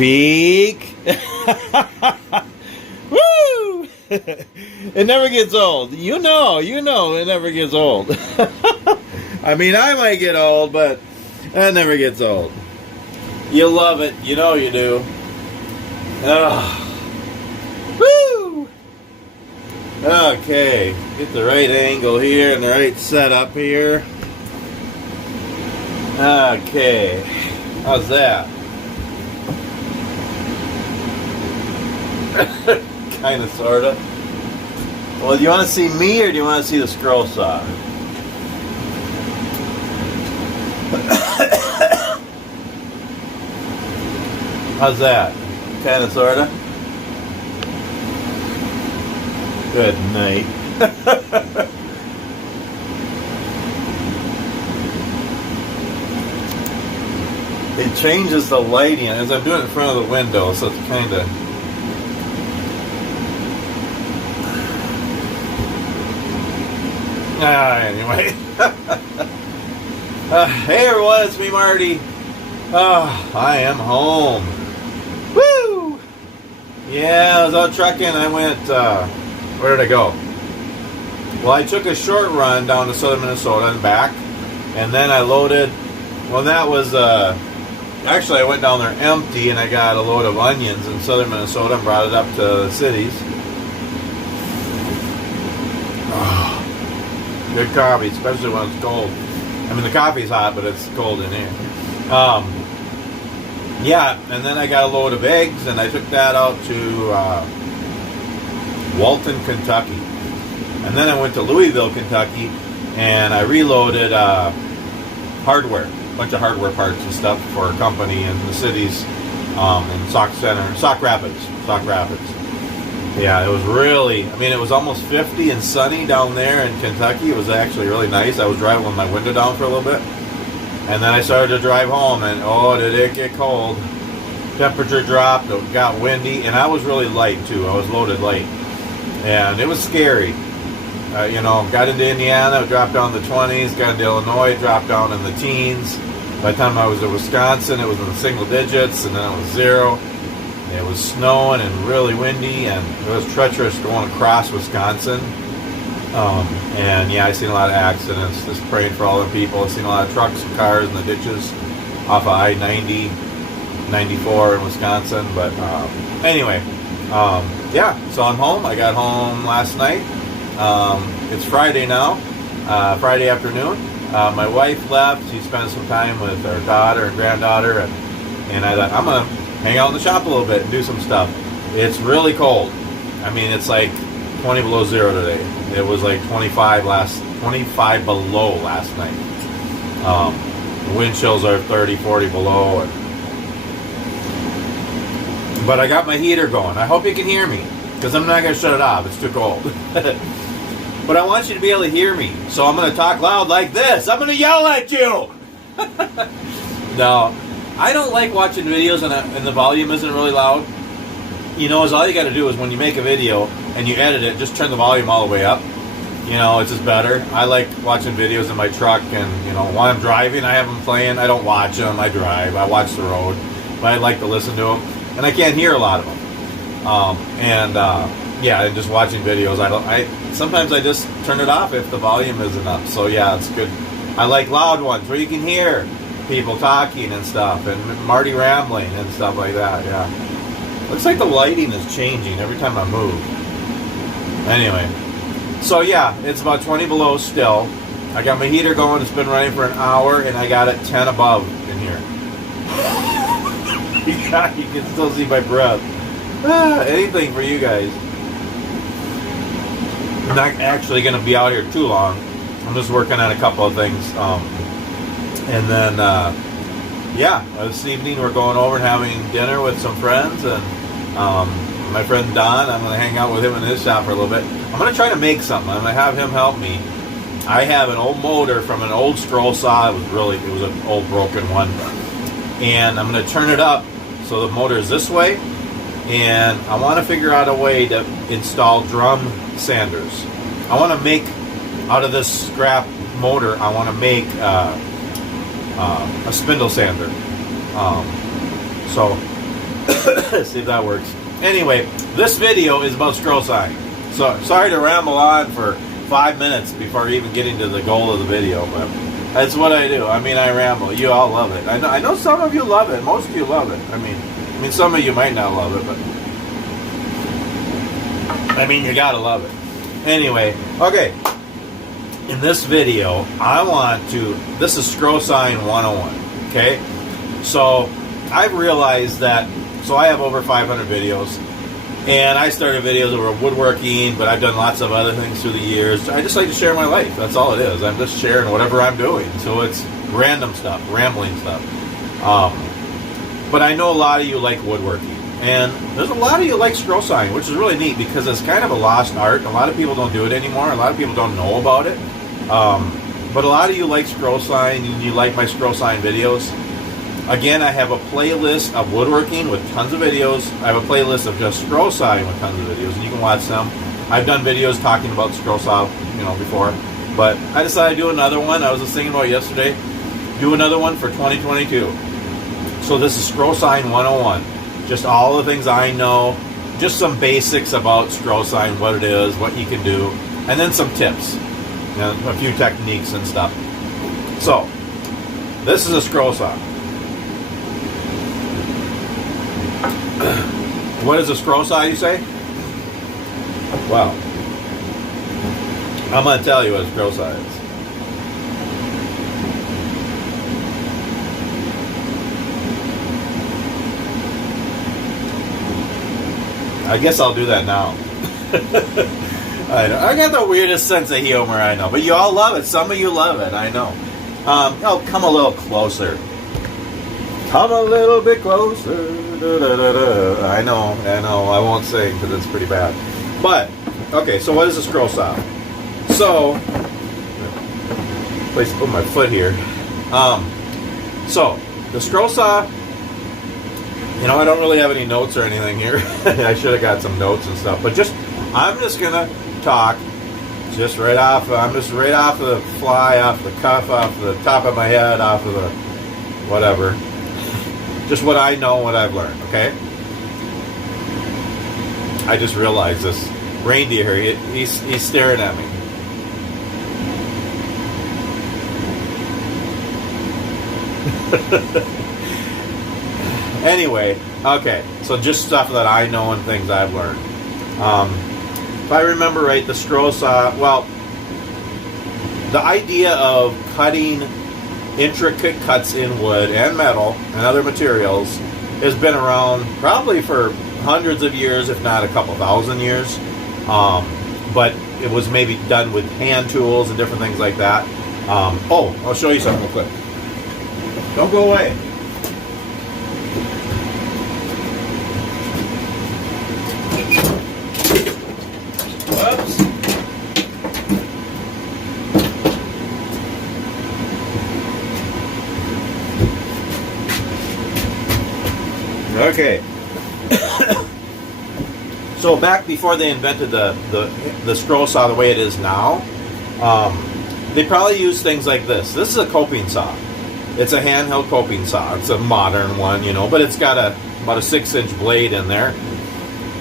Peek. Woo! It never gets old. You know, it never gets old. I mean, I might get old, but that never gets old. You love it. You know you do. Woo! Okay, get the right angle here and the right setup here. Okay, how's that? Kind of, sort of. Well, do you want to see me or do you want to see the scroll saw? How's that? Kind of, sort of. Good night. It changes the lighting as I'm doing it in front of the window, so it's kind of. Anyway. Hey everyone, it's me, Marty. I am home. Woo! Yeah, I was out trucking. I went, where did I go? Well, I took a short run down to southern Minnesota and back. And then I loaded, well, that was, actually I went down there empty and I got a load of onions in southern Minnesota and brought it up to the cities. Good coffee, especially when it's cold. I mean, the coffee's hot, but it's cold in here. Yeah, and then I got a load of eggs, and I took that out to Walton, Kentucky. And then I went to Louisville, Kentucky, and I reloaded hardware, a bunch of hardware parts and stuff for a company in the cities in Sauk Rapids. Yeah, it was really, I mean, it was almost 50 and sunny down there in Kentucky. It was actually really nice. I was driving with my window down for a little bit. And then I started to drive home, and oh, did it get cold. Temperature dropped, it got windy, and I was really light, too. I was loaded light. And it was scary. You know, got into Indiana, dropped down in the 20s, got into Illinois, dropped down in the teens. By the time I was in Wisconsin, it was in the single digits, and then it was 0. It was snowing and really windy, and it was treacherous going across Wisconsin. And yeah, I've seen a lot of accidents. Just praying for all the people. I've seen a lot of trucks and cars in the ditches off of I-90, 94 in Wisconsin. But anyway, yeah, so I'm home. I got home last night. It's Friday now, Friday afternoon. My wife left. She spent some time with her daughter and granddaughter, and I thought, I'm going to hang out in the shop a little bit and do some stuff. It's really cold. I mean, it's like 20 below 0 today. It was like 25 below last night. Wind chills are 30, 40 below. But I got my heater going. I hope you can hear me, because I'm not going to shut it off. It's too cold. But I want you to be able to hear me. So I'm going to talk loud like this. I'm going to yell at you. No. I don't like watching videos and the volume isn't really loud. You know, all you got to do is when you make a video and you edit it, just turn the volume all the way up. You know, it's just better. I like watching videos in my truck, and, you know, while I'm driving, I have them playing. I don't watch them. I drive. I watch the road. But I like to listen to them. And I can't hear a lot of them. Yeah, and just watching videos, sometimes I just turn it off if the volume isn't up. So, yeah, it's good. I like loud ones where you can hear people talking and stuff, and Marty rambling and stuff like that. Yeah, looks like the lighting is changing every time I move. Anyway, so yeah, it's about 20 below still. I got my heater going. It's been running for an hour, and I got it 10 above in here. Yeah, you can still see my breath. Anything for you guys. I'm not actually going to be out here too long. I'm just working on a couple of things. And then, yeah, this evening we're going over and having dinner with some friends, and my friend Don, I'm going to hang out with him in his shop for a little bit. I'm going to try to make something. I'm going to have him help me. I have an old motor from an old scroll saw. It was an old broken one. And I'm going to turn it up so the motor is this way. And I want to figure out a way to install drum sanders. I want to make, out of this scrap motor, I want to make a spindle sander. So See if that works. Anyway, this video is about scroll sawing. So sorry to ramble on for 5 minutes before even getting to the goal of the video, but that's what I do. I mean, I ramble. You all love it. I know some of you love it. Most of you love it. I mean, some of you might not love it, but I mean, you gotta love it. Anyway, okay. In this video, this is scroll sawing 101. Okay, so I've realized that. So I have over 500 videos, and I started videos over woodworking, but I've done lots of other things through the years. I just like to share my life. That's all it is. I'm just sharing whatever I'm doing. So it's random stuff, rambling stuff. But I know a lot of you like woodworking, and there's a lot of you like scroll sawing, which is really neat because it's kind of a lost art. A lot of people don't do it anymore. A lot of people don't know about it. But a lot of you like scroll sawing, and you like my scroll sawing videos. Again, I have a playlist of woodworking with tons of videos. I have a playlist of just scroll sawing with tons of videos, and you can watch them. I've done videos talking about scroll saw, before, but I decided to do another one. I was just thinking about yesterday, do another one for 2022. So this is scroll sawing 101. Just all the things I know, just some basics about scroll sawing, what it is, what you can do, and then some tips, a few techniques and stuff. So this is a scroll saw. What is a scroll saw, you say? Well, I'm going to tell you what a scroll saw is. I guess I'll do that now. I got the weirdest sense of humor, I know. But you all love it. Some of you love it, I know. Come a little closer. Come a little bit closer. I know, I won't sing because it's pretty bad. But, okay, so what is a scroll saw? So, place to put my foot here. So, the scroll saw, I don't really have any notes or anything here. I should have got some notes and stuff. But I'm just going to talk just right off the fly, off the cuff, off the top of my head, off of the whatever. Just what I know, what I've learned, okay? I just realized this reindeer here, he's staring at me. Anyway, okay, so just stuff that I know and things I've learned. If I remember right, the scroll saw, well, the idea of cutting intricate cuts in wood and metal and other materials has been around probably for hundreds of years, if not a couple thousand years. But it was maybe done with hand tools and different things like that. I'll show you something real quick. Don't go away. Whoops. Okay. So back before they invented the scroll saw the way it is now, they probably used things like this. This is a coping saw. It's a handheld coping saw. It's a modern one, but it's got about a 6-inch blade in there.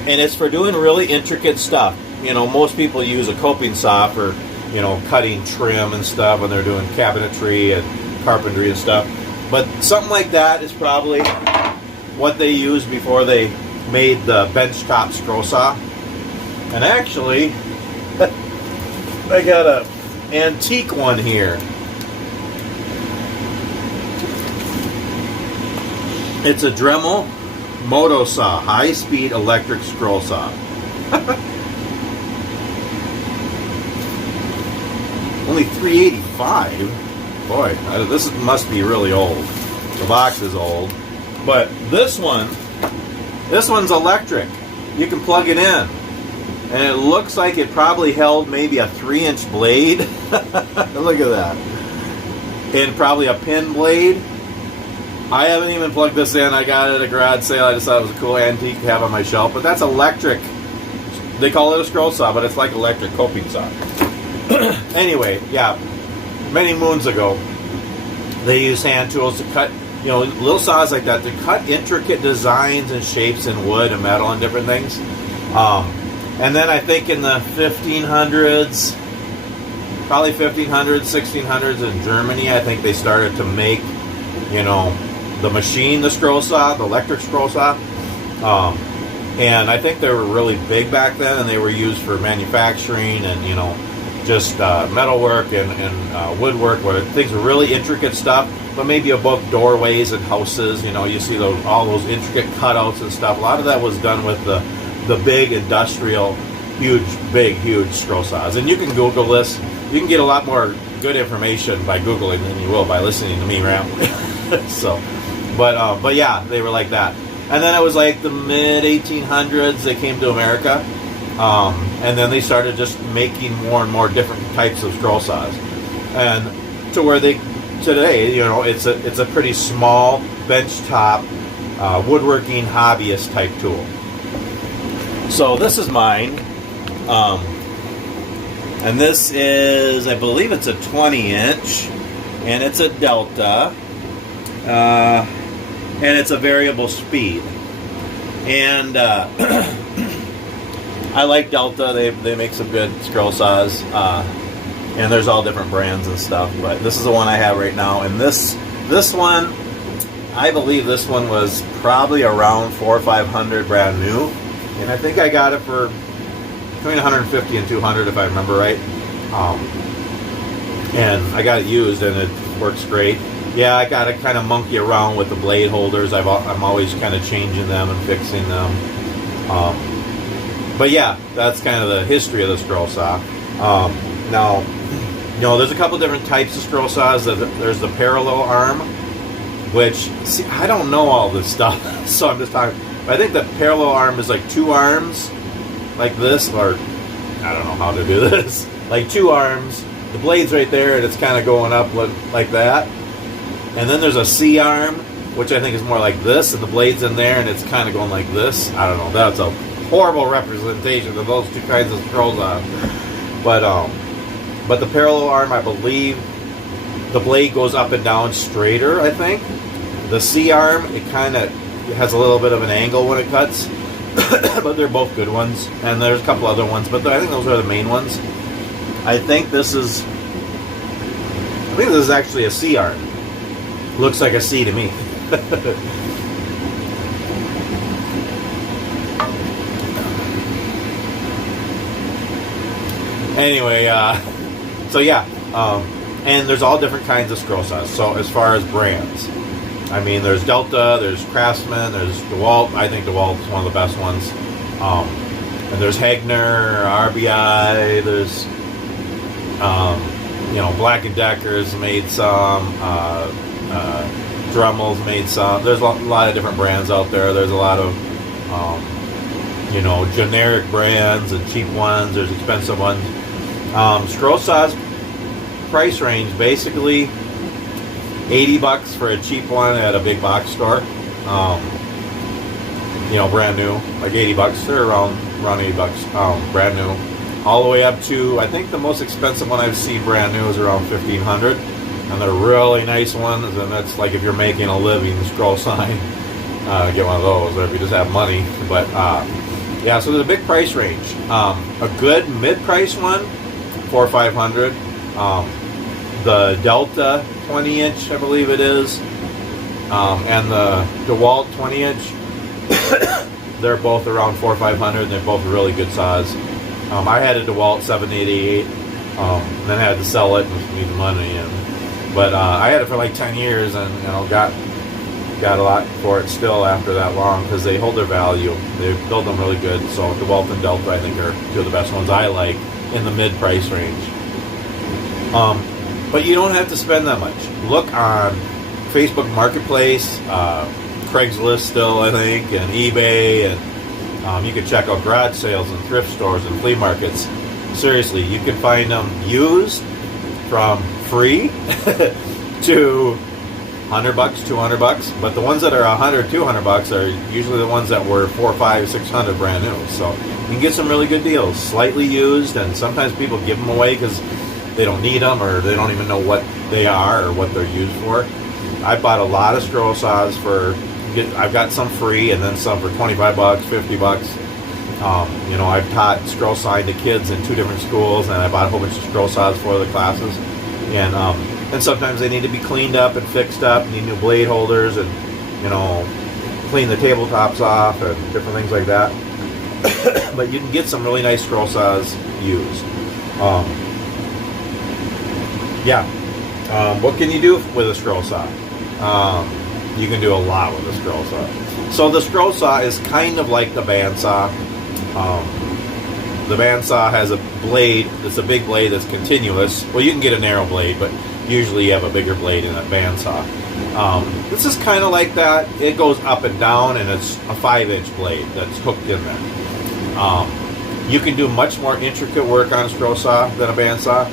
And it's for doing really intricate stuff. Most people use a coping saw for, cutting trim and stuff when they're doing cabinetry and carpentry and stuff. But something like that is probably what they used before they made the benchtop scroll saw. And actually, I got an antique one here. It's a Dremel Moto Saw, high-speed electric scroll saw. Only $385. Boy, this must be really old. The box is old. But this one's electric. You can plug it in. And it looks like it probably held maybe a 3-inch blade. Look at that. And probably a pin blade. I haven't even plugged this in. I got it at a garage sale. I just thought it was a cool antique to have on my shelf. But that's electric. They call it a scroll saw, but it's like electric coping saw. Anyway, yeah. Many moons ago, they used hand tools to cut little saws like that to cut intricate designs and shapes in wood and metal and different things. And then I think in the 1500s, probably 1500s, 1600s in Germany, I think they started to make, the machine, the scroll saw, the electric scroll saw. And I think they were really big back then, and they were used for manufacturing and, just metalwork and woodwork, where things were really intricate stuff, but maybe above doorways and houses. You see all those intricate cutouts and stuff. A lot of that was done with the big industrial, huge scroll saws. And you can Google this. You can get a lot more good information by Googling than you will by listening to me ramble. But yeah, they were like that. And then it was like the mid 1800s they came to America, and then they started just making more and more different types of scroll saws, and to where today, it's a pretty small benchtop woodworking hobbyist type tool. So this is mine, and this is, I believe it's a 20-inch, and it's a Delta. And it's a variable speed. And I like Delta. They make some good scroll saws. And there's all different brands and stuff. But this is the one I have right now. And this one, I believe this one was probably around $400 or $500 brand new. And I think I got it for between $150 and $200 if I remember right. And I got it used and it works great. Yeah, I got to kind of monkey around with the blade holders. I'm always kind of changing them and fixing them. But yeah, that's kind of the history of the scroll saw. Now, there's a couple different types of scroll saws. There's the parallel arm, which, see, I don't know all this stuff, so I'm just talking. But I think the parallel arm is like two arms, like this, or I don't know how to do this. Like two arms, the blade's right there, and it's kind of going up like that. And then there's a C-arm, which I think is more like this, and the blade's in there, and it's kind of going like this. I don't know. That's a horrible representation of those two kinds of scroll saws. But the parallel arm, I believe, the blade goes up and down straighter, I think. The C-arm, it kind of has a little bit of an angle when it cuts. But they're both good ones. And there's a couple other ones, but I think those are the main ones. I think this is actually a C-arm. Looks like a C to me. Anyway, so yeah, and there's all different kinds of scroll saws. So as far as brands, I mean, there's Delta, there's Craftsman, there's DeWalt. I think DeWalt is one of the best ones. And there's Hagner, RBI. There's Black & Decker's made some. Dremell's made some. There's a lot of different brands out there. There's a lot of generic brands and cheap ones. There's expensive ones. Scroll saws price range basically $80 for a cheap one at a big box store. Brand new, like $80. They're around $80. Brand new, all the way up to, I think the most expensive one I've seen brand new is around $1,500. And they're really nice ones, and that's like if you're making a living scroll sign, get one of those, or if you just have money. But yeah, so there's a big price range. A good mid-price one, $400 or $500. The Delta 20-inch, I believe it is, and the DeWalt 20-inch, they're both around $400 or $500. And they're both really good saws. I had a DeWalt 788, and then I had to sell it and need the money. But I had it for like 10 years and got a lot for it still after that long because they hold their value. They build them really good. So DeWalt and Delta, I think, are two of the best ones I like in the mid-price range. But you don't have to spend that much. Look on Facebook Marketplace, Craigslist still, I think, and eBay, and you can check out garage sales and thrift stores and flea markets. Seriously, you can find them used from free to $100, $200, but the ones that are $100, $200 are usually the ones that were $400, $500, $600 brand new. So you can get some really good deals, slightly used, and sometimes people give them away because they don't need them or they don't even know what they are or what they're used for. I bought a lot of scroll saws I've got some free and then some for 25 bucks, 50 bucks. I've taught scroll sawing to kids in 2 different schools, and I bought a whole bunch of scroll saws for the classes. And sometimes they need to be cleaned up and fixed up, need new blade holders, and clean the tabletops off and different things like that. But you can get some really nice scroll saws used. What can you do with a scroll saw? You can do a lot with a scroll saw. So the scroll saw is kind of like the bandsaw. The bandsaw has a blade that's a big blade that's continuous. Well, you can get a narrow blade, but usually you have a bigger blade in a bandsaw. This is kind of like that. It goes up and down, and it's a 5-inch blade that's hooked in there. You can do much more intricate work on a scroll saw than a bandsaw.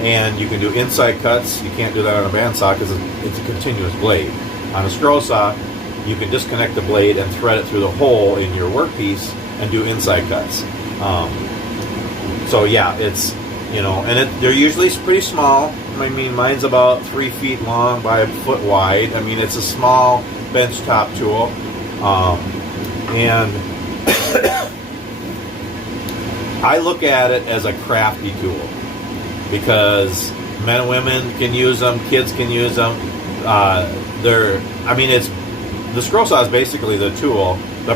And you can do inside cuts. You can't do that on a bandsaw because it's a continuous blade. On a scroll saw, you can disconnect the blade and thread it through the hole in your workpiece and do inside cuts. They're usually pretty small. I mean, mine's about 3 feet long by a foot wide. I mean, it's a small benchtop tool. And I look at it as a crafty tool because men and women can use them, kids can use them. The scroll saw is basically the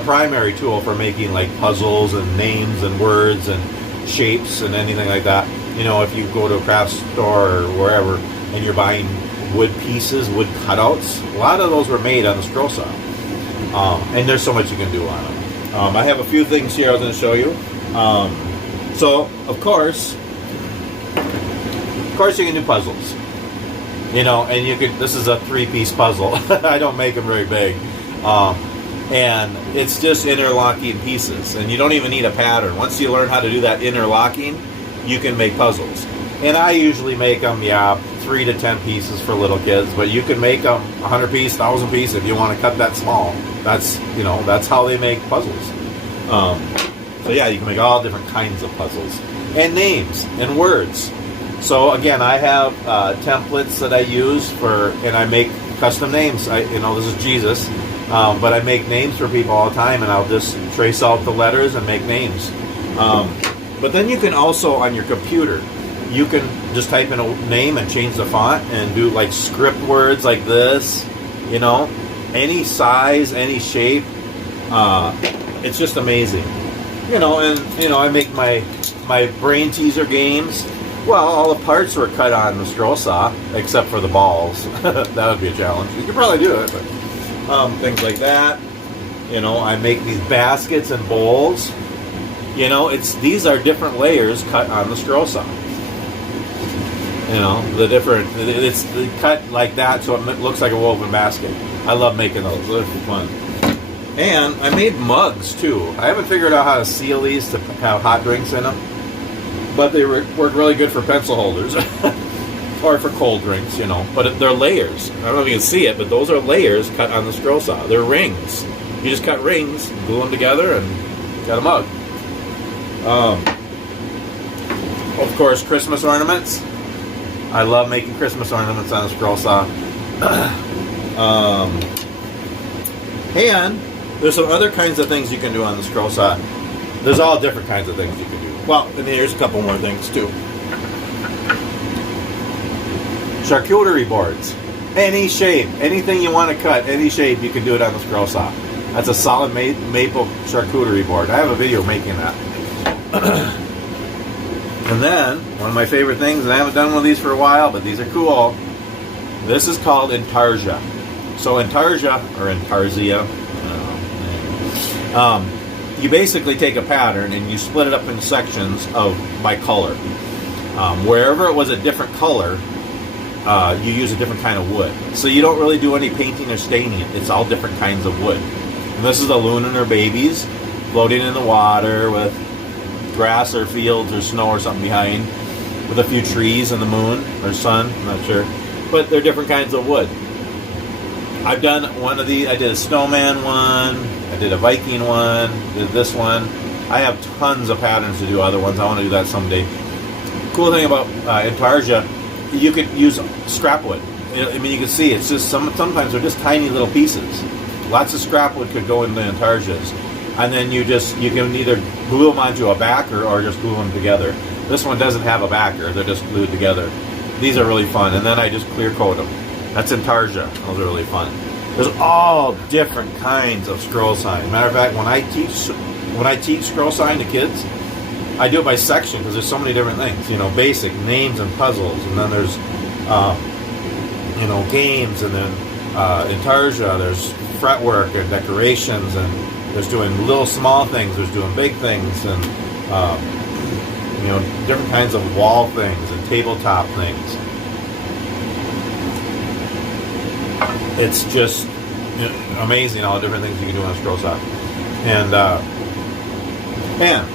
primary tool for making like puzzles and names and words and shapes and anything like that. If you go to a craft store or wherever and you're buying wood pieces, wood cutouts, a lot of those were made on the scroll saw. And there's so much you can do on them. I have a few things here I was going to show you. Of course you can do puzzles. And you can. This is a 3-piece puzzle. I don't make them very big. And it's just interlocking pieces. And you don't even need a pattern. Once you learn how to do that interlocking, you can make puzzles. And I usually make them, 3 to 10 pieces for little kids. But you can make them 100 piece, 1,000 piece if you want to cut that small. That's how they make puzzles. You can make all different kinds of puzzles. And names and words. So again, I have templates that I use and I make custom names. This is Jesus, but I make names for people all the time, and I'll just trace out the letters and make names. But then you can also, on your computer, you can just type in a name and change the font and do like script words like this, any size, any shape. It's just amazing. I make my brain teaser games. Well, all the parts were cut on the scroll saw, except for the balls. That would be a challenge. You could probably do it, but things like that. I make these baskets and bowls. These are different layers cut on the scroll saw. It's cut like that so it looks like a woven basket. I love making those. Those are fun. And I made mugs, too. I haven't figured out how to seal these to have hot drinks in them. But they work really good for pencil holders. Or for cold drinks, But they're layers. I don't know if you can see it, but those are layers cut on the scroll saw. They're rings. You just cut rings, glue them together, and got a mug. Of course, Christmas ornaments. I love making Christmas ornaments on a scroll saw. And there's some other kinds of things you can do on the scroll saw. There's all different kinds of things you can do. Well, and here's a couple more things too. Charcuterie boards. Any shape. Anything you want to cut, any shape, you can do it on the scroll saw. That's a solid maple charcuterie board. I have a video making that. And then, one of my favorite things, and I haven't done one of these for a while, but these are cool. This is called intarsia. So intarsia, or intarsia, you basically take a pattern and you split it up in sections by color. Wherever it was a different color, you use a different kind of wood. So you don't really do any painting or staining. It's all different kinds of wood. And this is the loon and her babies floating in the water with grass or fields or snow or something behind, with a few trees and the moon or sun, I'm not sure. But they're different kinds of wood. I've done one of these. I did a snowman one. I did a Viking one. Did this one. I have tons of patterns to do other ones. I want to do that someday. Cool thing about intarsia, you could use scrap wood. I mean, you can see it's just sometimes they're just tiny little pieces. Lots of scrap wood could go into intarsias, and then you can either glue them onto a backer or just glue them together. This one doesn't have a backer; they're just glued together. These are really fun, and then I just clear coat them. That's intarsia. Those are really fun. There's all different kinds of scroll sawing. Matter of fact, when I teach scroll sawing to kids, I do it by section because there's so many different things. You know, basic names and puzzles, and then there's you know, games, and then intarsia. There's fretwork and decorations, and there's doing little small things. There's doing big things, and you know, different kinds of wall things and tabletop things. It's just amazing all the different things you can do on a scroll saw. And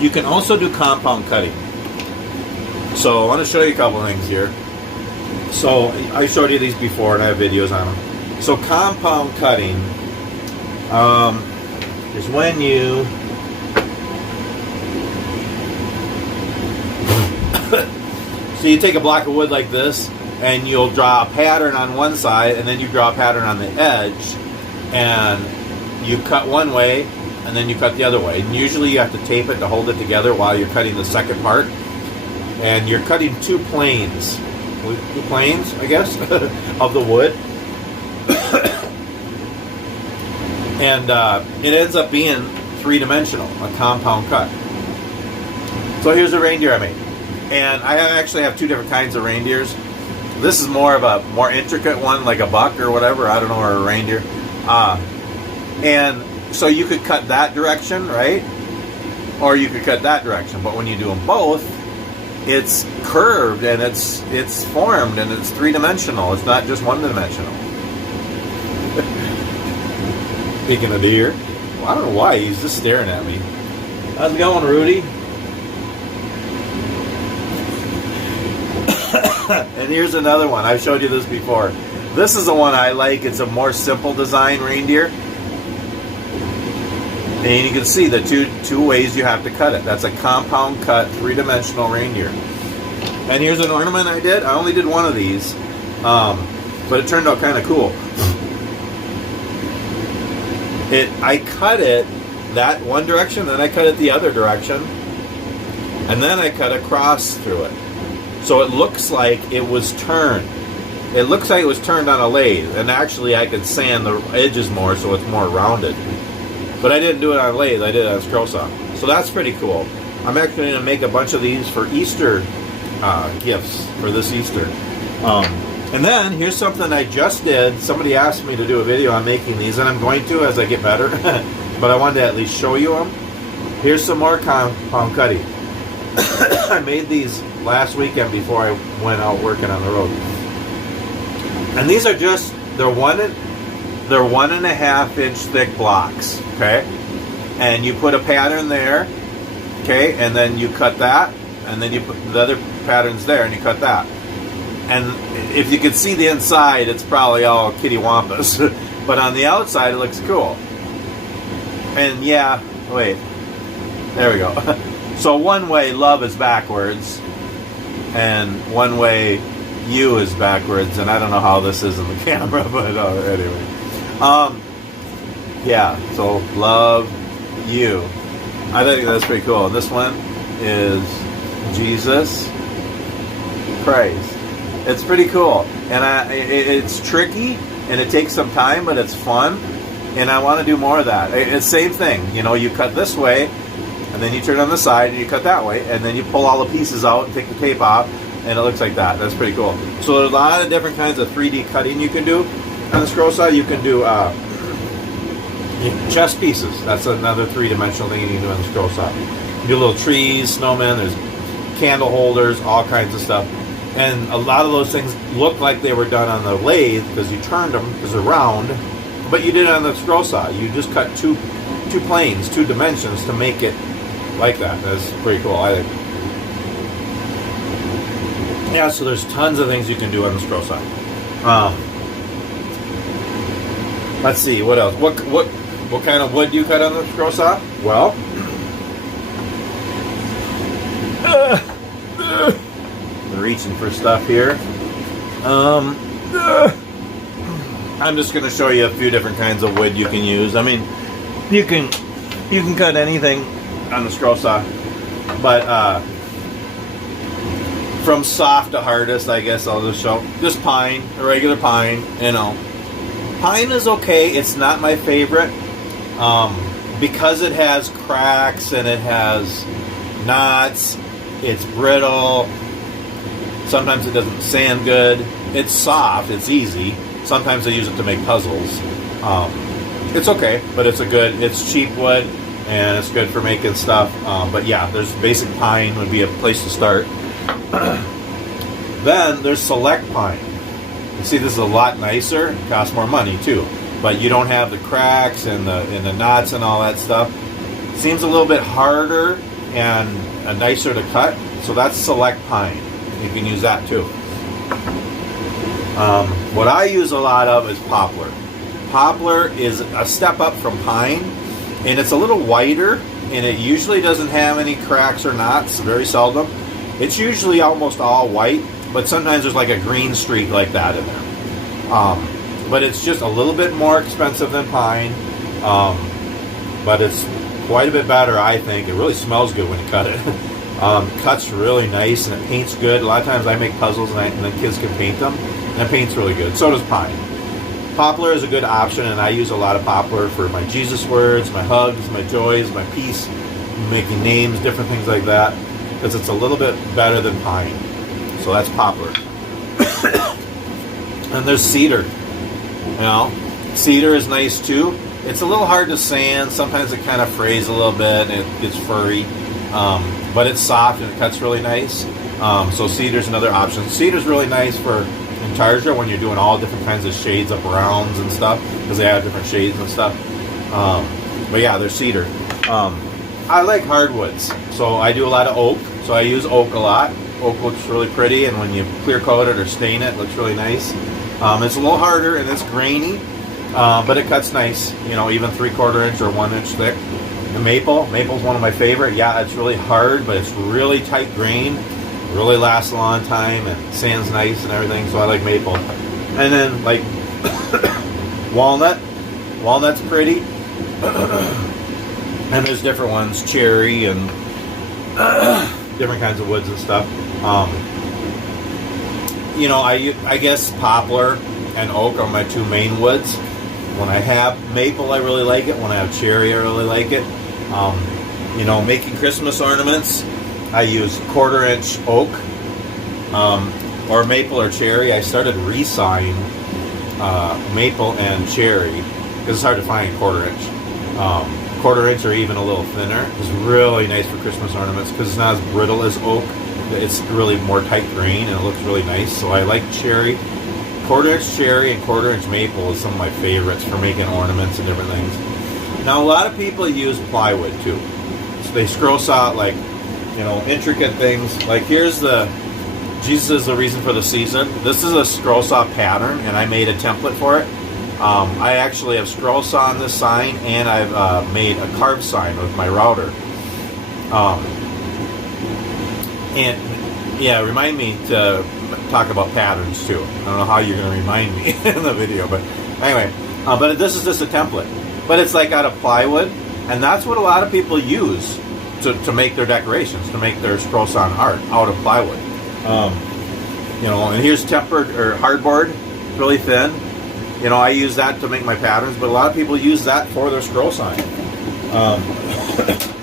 you can also do compound cutting. So I want to show you a couple things here. So I showed you these before, and I have videos on them. So compound cutting is when you so you take a block of wood like this, and you'll draw a pattern on one side, and then you draw a pattern on the edge, and you cut one way, and then you cut the other way. And usually you have to tape it to hold it together while you're cutting the second part. And you're cutting two planes, I guess, of the wood. And it ends up being three-dimensional, a compound cut. So here's a reindeer I made. And I actually have two different kinds of reindeers. This is more of a more intricate one, like a buck or whatever, I don't know, or a reindeer. And so you could cut that direction, right? Or you could cut that direction. But when you do them both, it's curved and it's formed and it's three-dimensional. It's not just one-dimensional. Speaking of deer, well, I don't know why he's just staring at me. How's it going, Rudy? And here's another one. I've showed you this before. This is the one I like. It's a more simple design reindeer. And you can see the two ways you have to cut it. That's a compound cut, three-dimensional reindeer. And here's an ornament I did. I only did one of these, but it turned out kind of cool. I cut it that one direction, then I cut it the other direction, and then I cut across through it. So it looks like it was turned. It looks like it was turned on a lathe, and actually I could sand the edges more so it's more rounded. But I didn't do it on a lathe, I did it on a scroll saw. So that's pretty cool. I'm actually going to make a bunch of these for Easter gifts for this Easter. And then here's something I just did. Somebody asked me to do a video on making these, and I'm going to as I get better. But I wanted to at least show you them. Here's some more compound cutting. I made these last weekend before I went out working on the road. And these are just, they're 1.5 inch thick blocks, okay? And you put a pattern there, okay? And then you cut that, and then you put the other patterns there, and you cut that. And if you can see the inside, it's probably all kittywampus. But on the outside, it looks cool. And yeah, wait. There we go. So one way love is backwards, and one way you is backwards. And I don't know how this is in the camera, but anyway. Yeah, so love you. I think that's pretty cool. And this one is Jesus Christ. It's pretty cool, and it's tricky, and it takes some time, but it's fun, and I want to do more of that. It's the same thing, you know, you cut this way, and then you turn on the side, and you cut that way, and then you pull all the pieces out and take the tape off, and it looks like that. That's pretty cool. So there's a lot of different kinds of 3D cutting you can do on the scroll saw. You can do chess pieces. That's another three-dimensional thing you can do on the scroll saw. You do little trees, snowmen, there's candle holders, all kinds of stuff. And a lot of those things look like they were done on the lathe because you turned them because they're round, but you did it on the scroll saw. You just cut two planes, two dimensions to make it like that. That's pretty cool, I think. Yeah, so there's tons of things you can do on the scroll saw. Let's see, what else? What kind of wood do you cut on the scroll saw? Well, reaching for stuff here. I'm just going to show you a few different kinds of wood you can use. I mean, you can cut anything on the scroll saw, but from soft to hardest, I guess I'll just show just pine, a regular pine. You know, pine is okay. It's not my favorite because it has cracks and it has knots. It's brittle. Sometimes it doesn't sand good. It's soft. It's easy. Sometimes I use it to make puzzles. It's okay, but it's cheap wood, and it's good for making stuff. But yeah, there's basic pine would be a place to start. Then there's select pine. You see, this is a lot nicer. It costs more money too, but you don't have the cracks and the knots and all that stuff. Seems a little bit harder and nicer to cut. So that's select pine. You can use that too. What I use a lot of is poplar. Poplar is a step up from pine, and it's a little whiter, and it usually doesn't have any cracks or knots, very seldom. It's usually almost all white, but sometimes there's like a green streak like that in there. But it's just a little bit more expensive than pine, but it's quite a bit better, I think. It really smells good when you cut it. Cuts really nice, and it paints good. A lot of times I make puzzles and the kids can paint them, and it paints really good. So does pine. Poplar is a good option, and I use a lot of poplar for my Jesus words, my hugs, my joys, my peace, making names, different things like that, because it's a little bit better than pine. So that's poplar. And there's cedar. You know, cedar is nice too. It's a little hard to sand. Sometimes it kind of frays a little bit and it gets furry. But it's soft and it cuts really nice. So cedar's another option. Cedar's really nice for intarsia when you're doing all different kinds of shades of browns and stuff, because they have different shades and stuff. But yeah, there's cedar. I like hardwoods, so I do a lot of oak. So I use oak a lot. Oak looks really pretty, and when you clear coat it or stain it, it looks really nice. It's a little harder and it's grainy, but it cuts nice. You know, even 3/4 inch or 1 inch thick. The maple's one of my favorite. Yeah, it's really hard, but it's really tight grain. Really lasts a long time and sands nice and everything. So I like maple. And then like walnut. Walnut's pretty. And there's different ones, cherry and different kinds of woods and stuff. You know, I guess poplar and oak are my two main woods. When I have maple, I really like it. When I have cherry, I really like it. You know, making Christmas ornaments, I use 1/4 inch oak or maple or cherry. I started resawing maple and cherry because it's hard to find 1/4 inch. 1/4 inch or even a little thinner is really nice for Christmas ornaments because it's not as brittle as oak. It's really more tight grain and it looks really nice. So I like cherry. 1/4 inch cherry and 1/4 inch maple is some of my favorites for making ornaments and different things. Now a lot of people use plywood too. So they scroll saw like, you know, intricate things. Like here's the Jesus is the reason for the season. This is a scroll saw pattern, and I made a template for it. I actually have scroll saw on this sign, and I've made a carved sign with my router. And yeah, remind me to talk about patterns too. I don't know how you're going to remind me in the video, but anyway. But this is just a template. But it's like out of plywood, and that's what a lot of people use to make their decorations, to make their scroll saw art out of plywood. You know, and here's tempered or hardboard, really thin. You know, I use that to make my patterns, but a lot of people use that for their scroll sign.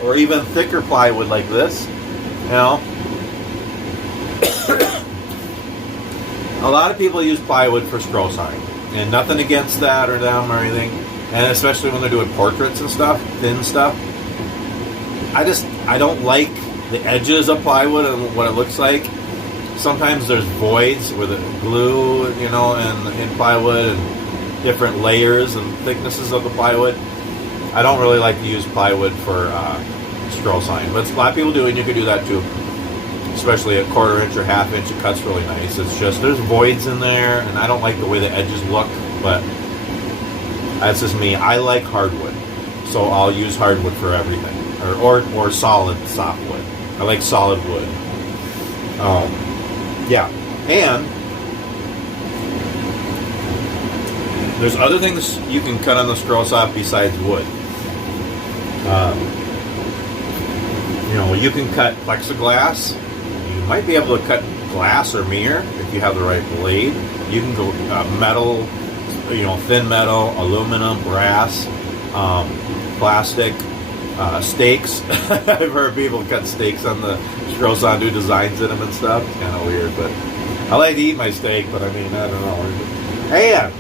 Or even thicker plywood like this, you know. A lot of people use plywood for scroll sign, and nothing against that or them or anything. And especially when they're doing portraits and stuff, thin stuff. I don't like the edges of plywood and what it looks like. Sometimes there's voids with glue, you know, and in plywood and different layers and thicknesses of the plywood. I don't really like to use plywood for scroll sign, but a lot of people do, and you could do that too. Especially a 1/4 inch or 1/2 inch, it cuts really nice. It's just there's voids in there, and I don't like the way the edges look, but that's just me. I like hardwood, so I'll use hardwood for everything, or solid softwood. I like solid wood. Yeah, and There's other things you can cut on the scroll saw besides wood. You know, you can cut plexiglass. You might be able to cut glass or mirror if you have the right blade. You can go metal, you know, thin metal, aluminum, brass, plastic, steaks. I've heard people cut steaks on the scroll saw and do designs in them and stuff. It's kind of weird, but I like to eat my steak, but I mean, I don't know. And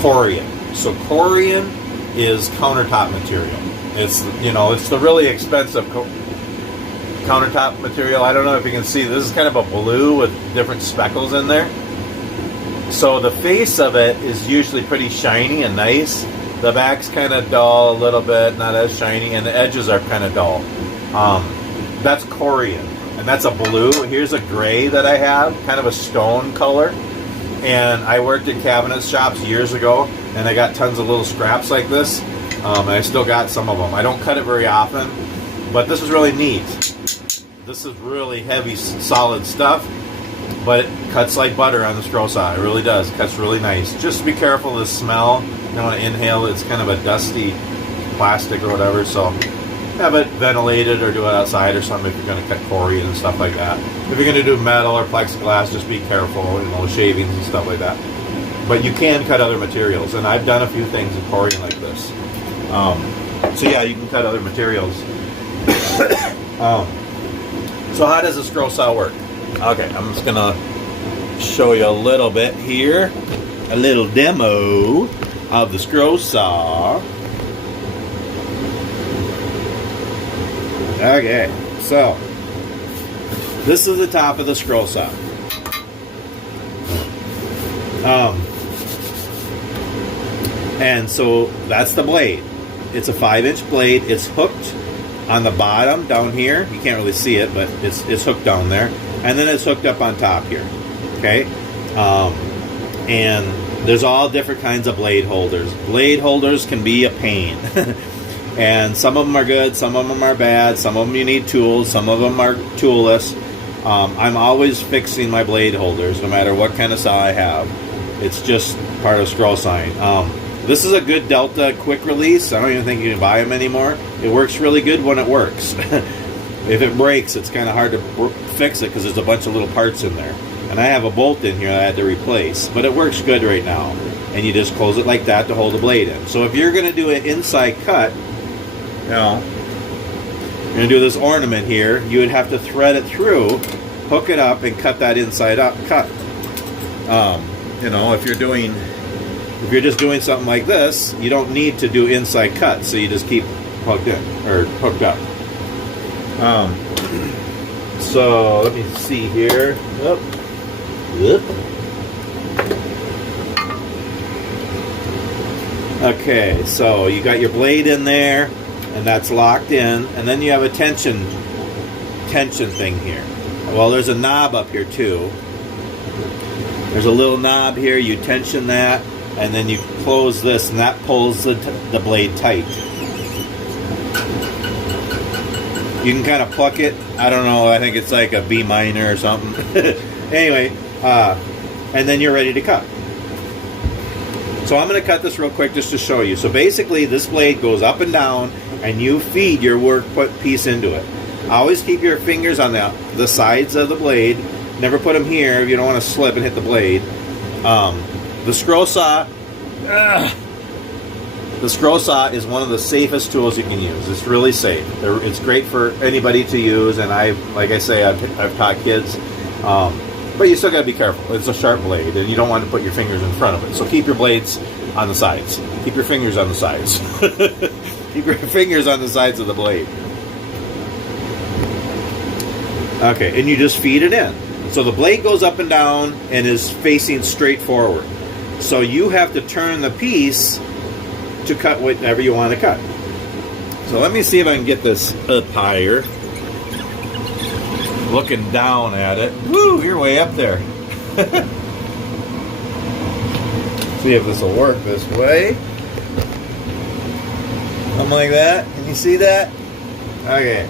Corian. So Corian is countertop material. It's, you know, it's the really expensive countertop material. I don't know if you can see, this is kind of a blue with different speckles in there. So the face of it is usually pretty shiny and nice. The back's kind of dull a little bit, not as shiny, and the edges are kind of dull. That's Corian, and that's a blue. Here's a gray that I have, kind of a stone color. And I worked in cabinet shops years ago, and I got tons of little scraps like this. And I still got some of them. I don't cut it very often, but this is really neat. This is really heavy, solid stuff, but it cuts like butter on the scroll saw. It really does. It cuts really nice. Just be careful of the smell. You don't want to inhale it. It's kind of a dusty plastic or whatever, so have it ventilated or do it outside or something if you're going to cut Corian and stuff like that. If you're going to do metal or plexiglass, just be careful, you know, shavings and stuff like that. But you can cut other materials, and I've done a few things in Corian like this. So yeah, you can cut other materials. So how does a scroll saw work? Okay, I'm just going to show you a little bit here. A little demo of the scroll saw. Okay, so this is the top of the scroll saw. And so that's the blade. It's a 5-inch blade. It's hooked on the bottom down here. You can't really see it, but it's hooked down there. And then it's hooked up on top here. Okay? And there's all different kinds of blade holders. Blade holders can be a pain. And some of them are good, some of them are bad, some of them you need tools, some of them are toolless. I'm always fixing my blade holders, no matter what kind of saw I have. It's just part of scroll sawing. This is a good Delta quick release. I don't even think you can buy them anymore. It works really good when it works. If it breaks, it's kind of hard to fix it because there's a bunch of little parts in there. And I have a bolt in here that I had to replace, but it works good right now. And you just close it like that to hold the blade in. So if you're going to do an inside cut, you know, you're going to do this ornament here, you would have to thread it through, hook it up, and cut that inside up cut. You know, if you're just doing something like this, you don't need to do inside cut, so you just keep hooked in or hooked up. So let me see here. Okay, so you got your blade in there, and that's locked in, and then you have a tension thing here. Well, there's a knob up here too. There's a little knob here. You tension that, and then you close this, and that pulls the blade tight. You can kind of pluck it. I don't know. I think it's like a B minor or something. Anyway, and then you're ready to cut. So I'm going to cut this real quick just to show you. So basically, this blade goes up and down, and you feed your work piece into it. Always keep your fingers on the sides of the blade. Never put them here if you don't want to slip and hit the blade. The scroll saw is one of the safest tools you can use. It's really safe. It's great for anybody to use, and like I say, I've taught kids. But you still got to be careful. It's a sharp blade, and you don't want to put your fingers in front of it. So keep your blades on the sides. Keep your fingers on the sides. Keep your fingers on the sides of the blade. Okay, and you just feed it in. So the blade goes up and down and is facing straight forward. So you have to turn the piece to cut whatever you want to cut. So let me see if I can get this up higher. Looking down at it. Woo, you're way up there. See if this will work this way. Something like that. Can you see that? Okay.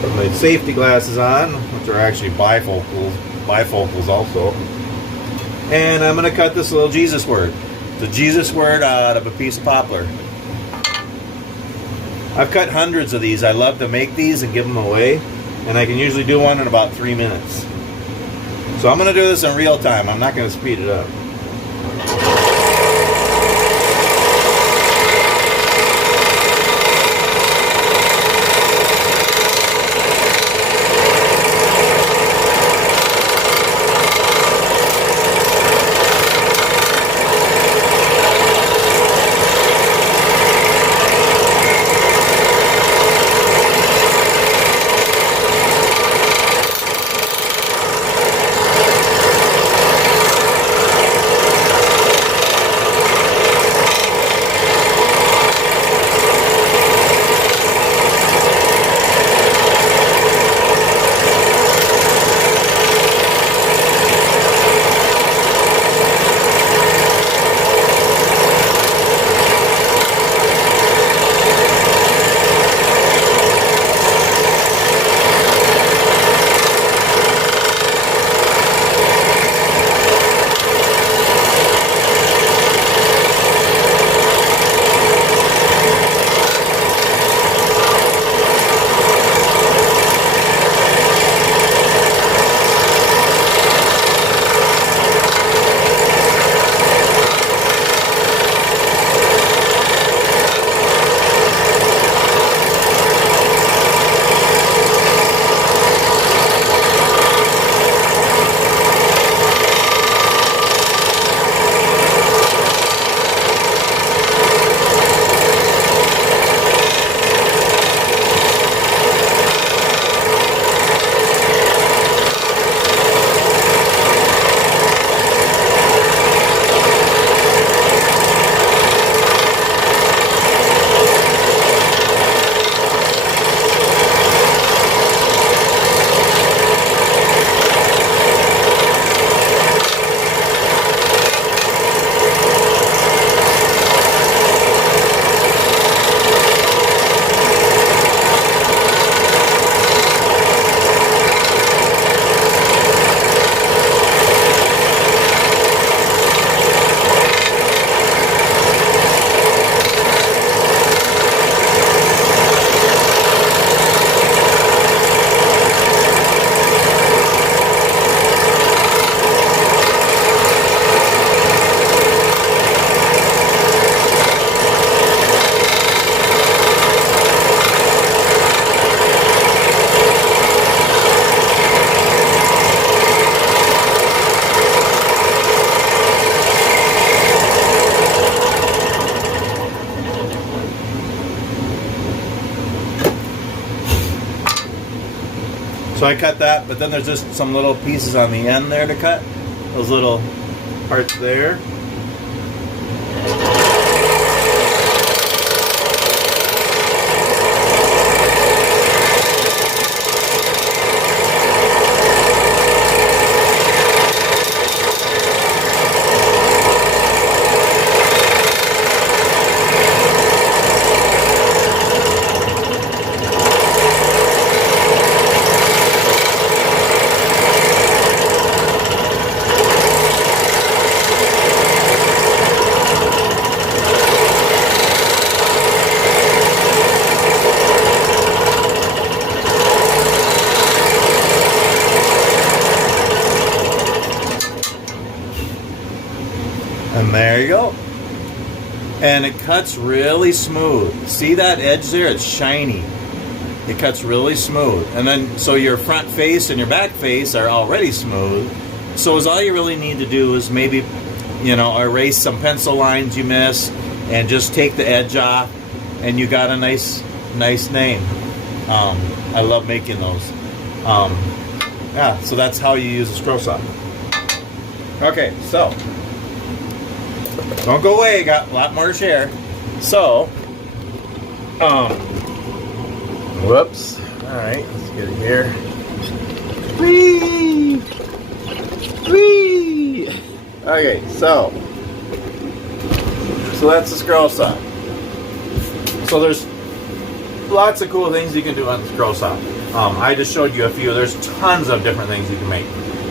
Put my safety glasses on, which are actually bifocals. bifocals also. And I'm going to cut this little Jesus word. The Jesus word out of a piece of poplar. I've cut hundreds of these. I love to make these and give them away. And I can usually do one in about 3 minutes. So I'm going to do this in real time. I'm not going to speed it up. So I cut that, but then there's just some little pieces on the end there to cut. Those little parts there. And there you go. And it cuts really smooth. See that edge there? It's shiny. It cuts really smooth. And then, so your front face and your back face are already smooth. So all you really need to do is maybe, you know, erase some pencil lines you missed and just take the edge off, and you got a nice name. I love making those. Yeah, so that's how you use a scroll saw. Okay, so don't go away, got a lot more to share. So, whoops. Alright, let's get it here. Whee! Whee! Okay, so that's the scroll saw. So there's lots of cool things you can do on the scroll saw. I just showed you a few. There's tons of different things you can make.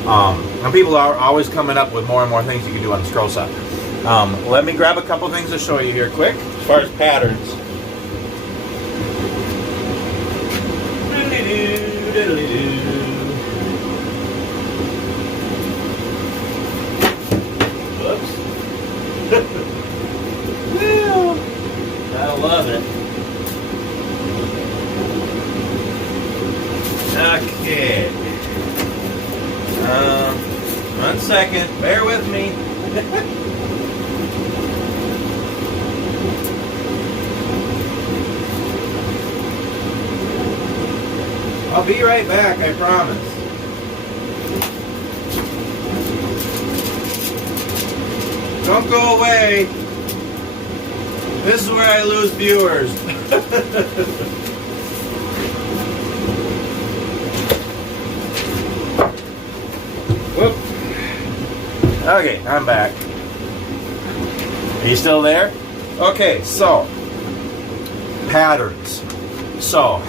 And people are always coming up with more and more things you can do on the scroll saw. Let me grab a couple things to show you here quick as far as patterns. Whoops. I love it. Okay. 1 second. Bear with me. I'll be right back, I promise. Don't go away. This is where I lose viewers. Whoop. Okay, I'm back. Are you still there? Okay, so patterns. So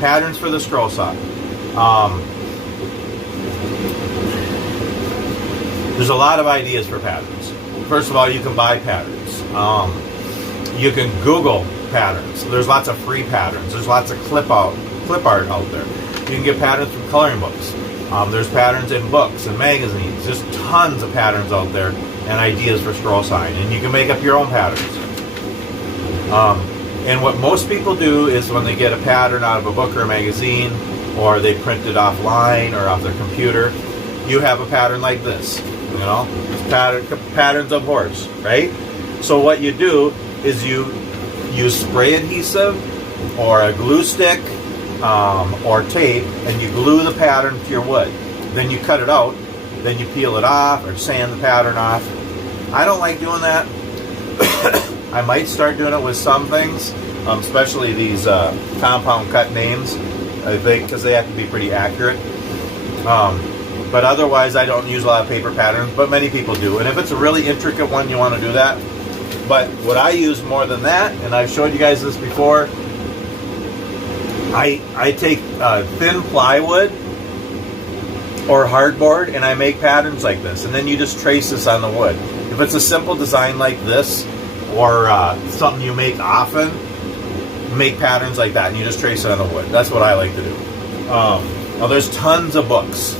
patterns for the scroll saw. There's a lot of ideas for patterns. First of all, you can buy patterns. You can Google patterns. There's lots of free patterns. There's lots of clip art out there. You can get patterns from coloring books. There's patterns in books and magazines. There's tons of patterns out there and ideas for scroll sawing, and you can make up your own patterns. And what most people do is when they get a pattern out of a book or a magazine, or they print it offline or off their computer, you have a pattern like this. You know, patterns of horse, right? So what you do is you use spray adhesive or a glue stick or tape, and you glue the pattern to your wood. Then you cut it out, then you peel it off or sand the pattern off. I don't like doing that. I might start doing it with some things, especially these compound cut names, I think, because they have to be pretty accurate. But otherwise, I don't use a lot of paper patterns, but many people do. And if it's a really intricate one, you want to do that. But what I use more than that, and I've showed you guys this before, I take thin plywood or hardboard, and I make patterns like this. And then you just trace this on the wood. If it's a simple design like this, or something you make often, make patterns like that, and you just trace it on the wood. That's what I like to do. Now there's tons of books,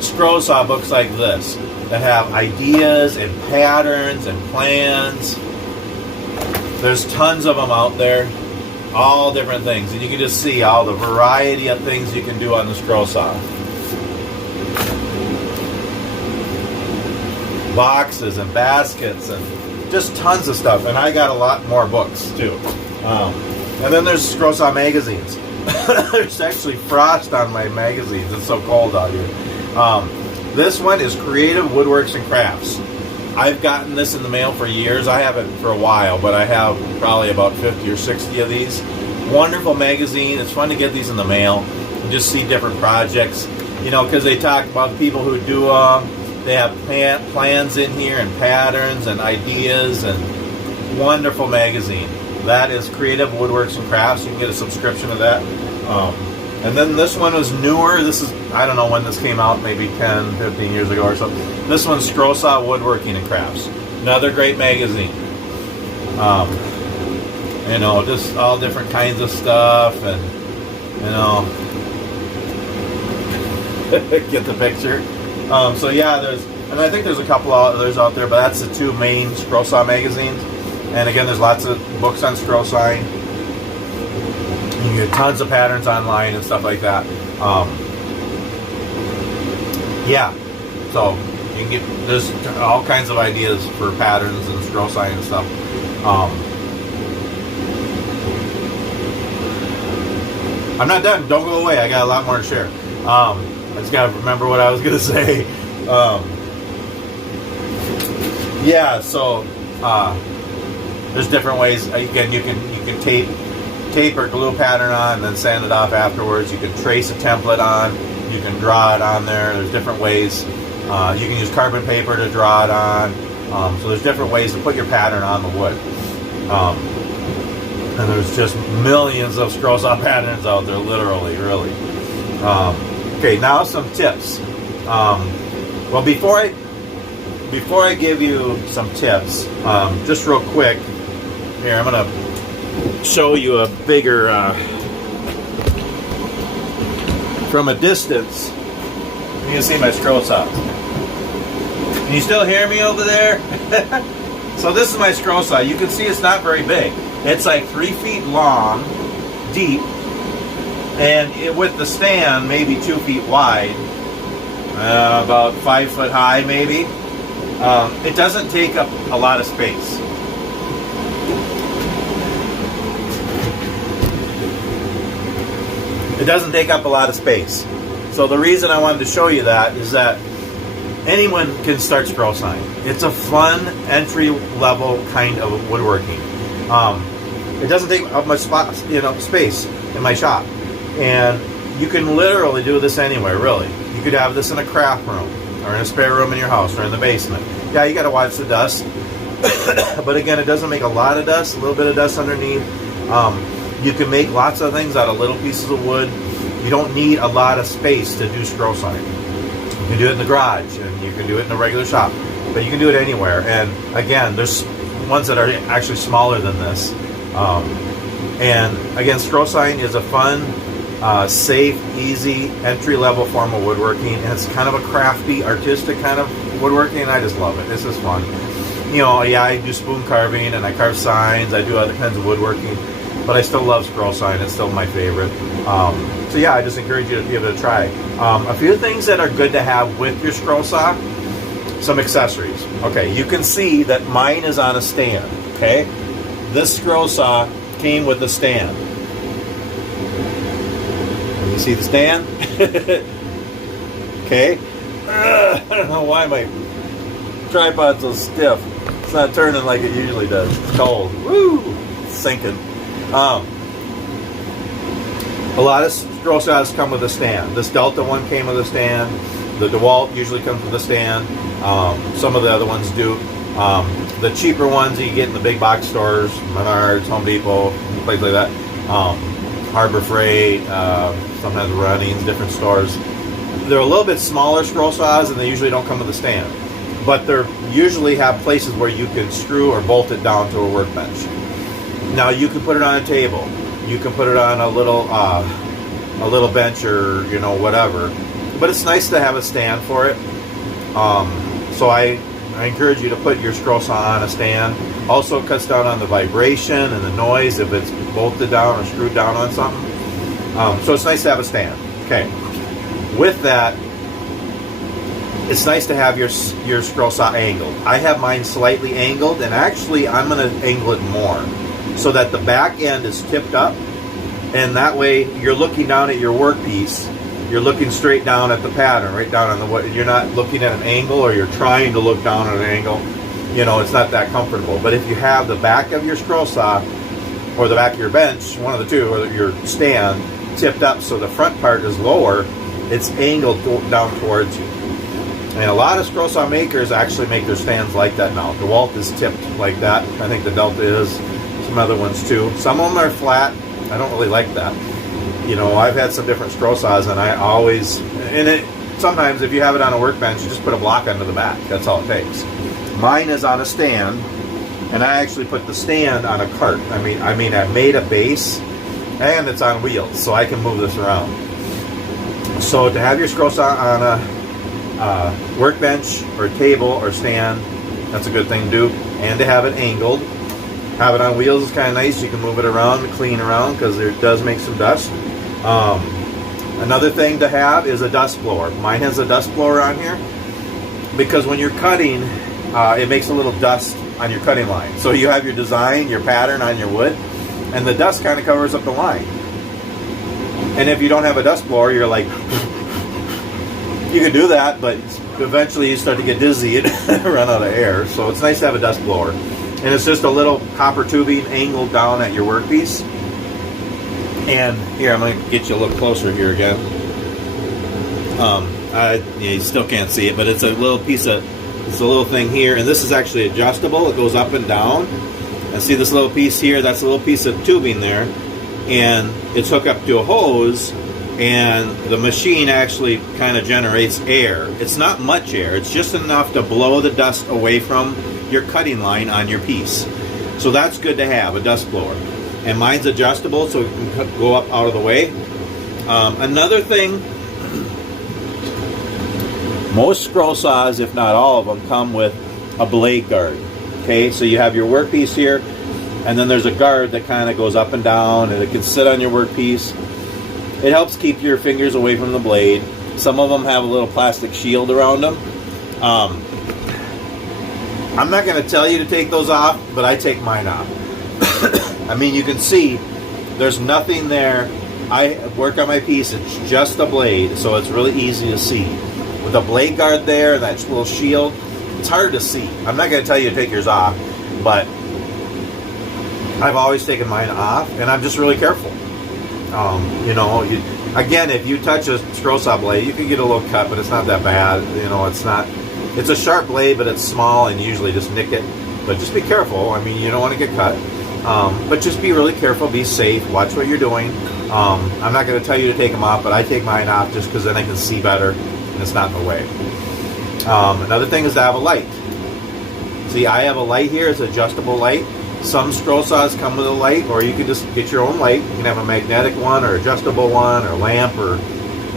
scroll saw books like this, that have ideas and patterns and plans. There's tons of them out there, all different things, and you can just see all the variety of things you can do on the scroll saw. Boxes and baskets and just tons of stuff, and I got a lot more books too. And then there's scroll saw magazines. There's actually frost on my magazines. It's so cold out here. This one is Creative Woodworks and Crafts. I've gotten this in the mail for years. I haven't for a while, but I have probably about 50 or 60 of these. Wonderful magazine. It's fun to get these in the mail and just see different projects. You know, because they talk about the people who do them. They have plans in here and patterns and ideas, and wonderful magazine. That is Creative Woodworks and Crafts. You can get a subscription to that. And then this one is newer. This is, I don't know when this came out, maybe 10, 15 years ago or something. This one's Scroll Saw Woodworking and Crafts. Another great magazine. You know, just all different kinds of stuff, and, you know, get the picture. So yeah, and I think there's a couple others out there, but that's the two main scroll saw magazines. And again, there's lots of books on scroll sawing. You can get tons of patterns online and stuff like that. Yeah, so you can get, there's all kinds of ideas for patterns and scroll sawing and stuff. I'm not done. Don't go away. I got a lot more to share. I just got to remember what I was going to say. Yeah, so there's different ways. Again, you can tape or glue a pattern on and then sand it off afterwards. You can trace a template on. You can draw it on there. There's different ways. You can use carbon paper to draw it on. So there's different ways to put your pattern on the wood. And there's just millions of scroll saw patterns out there, literally, really. Okay, now some tips. Well, before I give you some tips, just real quick, here I'm gonna show you a bigger, from a distance. You can see my scroll saw. Can you still hear me over there? So this is my scroll saw. You can see it's not very big. It's like 3 feet long, deep, and with the stand, maybe 2 feet wide, about 5 foot high, maybe. It doesn't take up a lot of space. It doesn't take up a lot of space. So the reason I wanted to show you that is that anyone can start scroll sawing. It's a fun entry-level kind of woodworking. It doesn't take up much space in my shop, and you can literally do this anywhere. Really, you could have this in a craft room, or in a spare room in your house, or in the basement. Yeah, you got to watch the dust, but again, it doesn't make a lot of dust. A little bit of dust underneath. You can make lots of things out of little pieces of wood. You don't need a lot of space to do scroll sawing. You can do it in the garage, and you can do it in a regular shop, but you can do it anywhere. And again, there's ones that are actually smaller than this. And again, scroll sawing is a fun, safe, easy, entry-level form of woodworking, and it's kind of a crafty, artistic kind of woodworking, and I just love it. This is fun. You know, yeah, I do spoon carving, and I carve signs, I do other kinds of woodworking, but I still love scroll sawing. It's still my favorite. So yeah, I just encourage you to give it a try. A few things that are good to have with your scroll saw, some accessories. Okay, you can see that mine is on a stand, okay? This scroll saw came with a stand. You see the stand? Okay. I don't know why my tripod's so stiff. It's not turning like it usually does. It's cold. Woo! It's sinking. A lot of scroll saws come with a stand. This Delta one came with a stand. The DeWalt usually comes with a stand. Some of the other ones do. The cheaper ones that you get in the big box stores, Menards, Home Depot, places like that, Harbor Freight, sometimes Runnings, different stores. They're a little bit smaller scroll saws, and they usually don't come with a stand. But they usually have places where you can screw or bolt it down to a workbench. Now you can put it on a table. You can put it on a little bench, or whatever. But it's nice to have a stand for it. So I encourage you to put your scroll saw on a stand. Also, it cuts down on the vibration and the noise if it's bolted down or screwed down on something. So it's nice to have a stand. Okay. With that, it's nice to have your scroll saw angled. I have mine slightly angled, and actually I'm going to angle it more so that the back end is tipped up, and that way you're looking down at your workpiece. You're looking straight down at the pattern, right down on the wood. You're not looking at an angle, or you're trying to look down at an angle. It's not that comfortable. But if you have the back of your scroll saw, or the back of your bench, one of the two, or your stand, tipped up so the front part is lower, it's angled down towards you. And a lot of scroll saw makers actually make their stands like that now. DeWalt is tipped like that. I think the Delta is. Some other ones too. Some of them are flat. I don't really like that. I've had some different scroll saws, and I always, sometimes if you have it on a workbench, you just put a block under the back. That's all it takes. Mine is on a stand, and I actually put the stand on a cart. I made a base, and it's on wheels, so I can move this around. So to have your scroll saw on a workbench or table or stand, that's a good thing to do. And to have it angled. Have it on wheels is kind of nice. You can move it around, clean around, because it does make some dust. Another thing to have is a dust blower. Mine has a dust blower on here because when you're cutting, it makes a little dust on your cutting line. So you have your design, your pattern on your wood, and the dust kind of covers up the line. And if you don't have a dust blower, you're like, you can do that, but eventually you start to get dizzy and run out of air. So it's nice to have a dust blower. And it's just a little copper tubing angled down at your workpiece. And here, I'm going to get you a little closer here again. You still can't see it, but it's a little piece of, it's a little thing here. And this is actually adjustable. It goes up and down. And see this little piece here? That's a little piece of tubing there. And it's hooked up to a hose. and the machine actually kind of generates air. It's not much air, it's just enough to blow the dust away from your cutting line on your piece. So that's good to have, a dust blower. And mine's adjustable, so it can go up out of the way. Another thing, most scroll saws, if not all of them, come with a blade guard. Okay, so you have your workpiece here, and then there's a guard that kind of goes up and down, and it can sit on your workpiece. It helps keep your fingers away from the blade. Some of them have a little plastic shield around them. I'm not going to tell you to take those off, but I take mine off. I mean, you can see there's nothing there. I work on my piece, it's just a blade, so it's really easy to see. With a blade guard there, that little shield, it's hard to see. I'm not going to tell you to take yours off, but I've always taken mine off, and I'm just really careful. You know, again, if you touch a scroll saw blade, you can get a little cut, but it's not that bad. You know, it's a sharp blade, but it's small, and you usually just nick it. But just be careful. I mean, you don't want to get cut. But just be really careful, be safe, watch what you're doing. I'm not going to tell you to take them off, but I take mine off just because then I can see better, and it's not in the way. Another thing is to have a light. See, I have a light here, it's an adjustable light. Some scroll saws come with a light, or you can just get your own light. You can have a magnetic one, or adjustable one, or lamp, or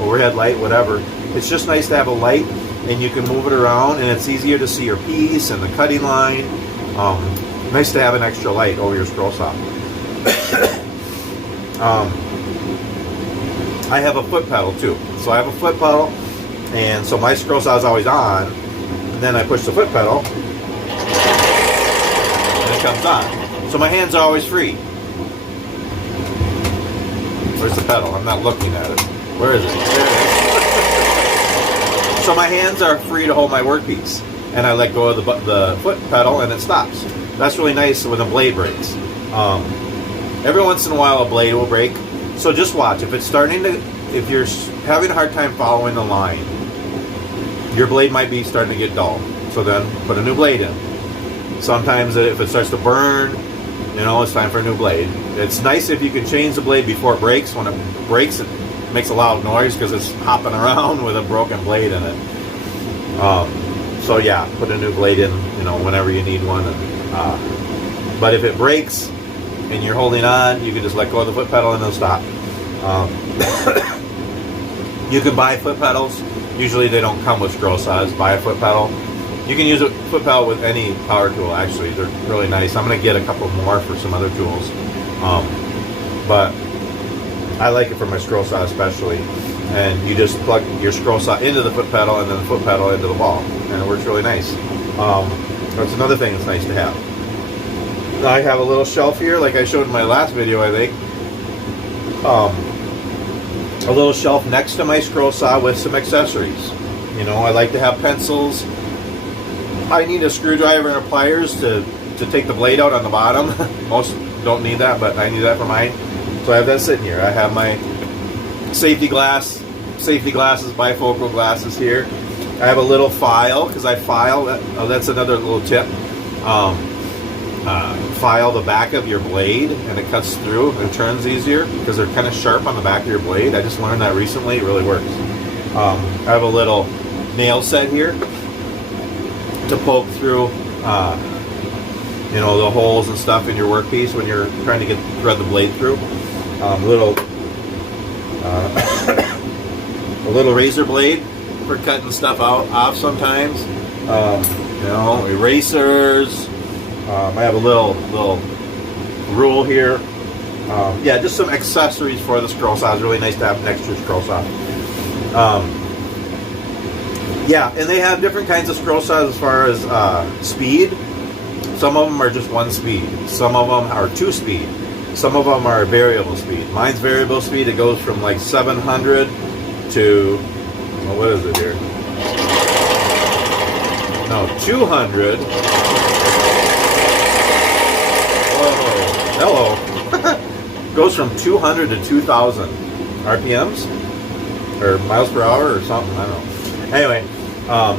overhead light, whatever. It's just nice to have a light, and you can move it around, and it's easier to see your piece and the cutting line. Nice to have an extra light over your scroll saw. I have a foot pedal too. So I have a foot pedal, and so my scroll saw is always on, and then I push the foot pedal, and it comes on. So my hands are always free. Where's the pedal? I'm not looking at it. Where is it? There it is. So my hands are free to hold my workpiece, and I let go of the foot pedal, and it stops. That's really nice when the blade breaks. Every once in a while a blade will break, so just watch. If you're having a hard time following the line, your blade might be starting to get dull, so then put a new blade in. Sometimes if it starts to burn, you know, it's time for a new blade. It's nice if you can change the blade before it breaks. When it breaks, it makes a loud noise because it's hopping around with a broken blade in it. So yeah, put a new blade in, you know, whenever you need one. But if it breaks and you're holding on, you can just let go of the foot pedal and it'll stop. You can buy foot pedals. Usually they don't come with scroll saws. Buy a foot pedal. You can use a foot pedal with any power tool, actually. They're really nice. I'm going to get a couple more for some other tools. But I like it for my scroll saw especially. And you just plug your scroll saw into the foot pedal and then the foot pedal into the ball. And it works really nice. That's another thing that's nice to have. I have a little shelf here, like I showed in my last video, I think. A little shelf next to my scroll saw with some accessories. You know, I like to have pencils. I need a screwdriver and pliers to take the blade out on the bottom. Most don't need that, but I need that for mine. So I have that sitting here. I have my safety glasses, bifocal glasses here. I have a little file, because I file, that's another little tip. File the back of your blade, and it cuts through and turns easier, because they're kind of sharp on the back of your blade. I just learned that recently. It really works. I have a little nail set here to poke through, you know, the holes and stuff in your workpiece when you're trying to thread the blade through. A little razor blade for cutting stuff off sometimes. You know, erasers. I have a little rule here. Yeah, just some accessories for the scroll saw. It's really nice to have next to your scroll saw. Yeah, and they have different kinds of scroll saws as far as speed. Some of them are just one speed. Some of them are 2 speed. Some of them are variable speed. Mine's variable speed. It goes from like 700 to, well, what is it here? No, 200. Whoa, hello. Goes from 200 to 2,000 RPMs or miles per hour or something. I don't know. Anyway,